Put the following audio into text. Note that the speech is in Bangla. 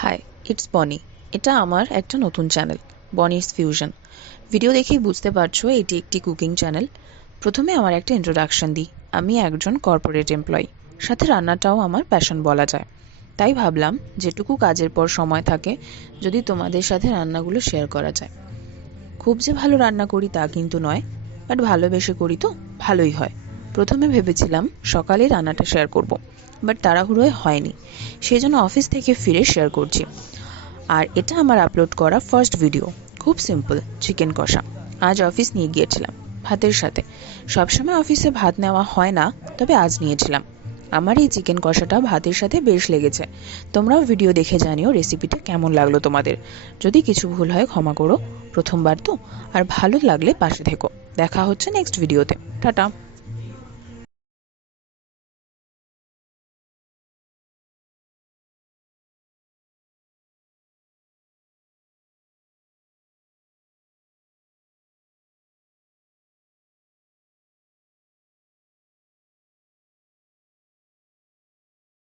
হাই, ইটস বনি। এটা আমার একটা নতুন চ্যানেল, বনিস ফিউশন। ভিডিও দেখেই বুঝতে পারছো এটি একটি কুকিং চ্যানেল। প্রথমে আমার একটা ইন্ট্রোডাকশন দিই। আমি একজন কর্পোরেট এমপ্লয়ি, সাথে রান্নাটাও আমার প্যাশন বলা যায়। তাই ভাবলাম যেটুকু কাজের পর সময় থাকে যদি তোমাদের সাথে রান্নাগুলো শেয়ার করা যায়। খুব যে ভালো রান্না করি তা কিন্তু নয়, বাট ভালোবেসে করি তো ভালোই হয়। প্রথমে ভেবেছিলাম সকালে রান্নাটা শেয়ার করব, বাট তাড়াহুড়োয় হয়নি, সেই জন্য অফিস থেকে ফিরে শেয়ার করছি। আর এটা আমার আপলোড করা ফার্স্ট ভিডিও। খুব সিম্পল, চিকেন কষা। আজ অফিস নিয়ে গিয়েছিলাম ভাতের সাথে। সবসময় অফিসে ভাত নেওয়া হয় না, তবে আজ নিয়েছিলাম। আমার এই চিকেন কষাটা ভাতের সাথে বেশ লেগেছে। তোমরাও ভিডিও দেখে জানিও রেসিপিটা কেমন লাগলো তোমাদের। যদি কিছু ভুল হয় ক্ষমা করো, প্রথমবার তো। আর ভালো লাগলে পাশে থেকো। দেখা হচ্ছে নেক্সট ভিডিওতে। টাটা।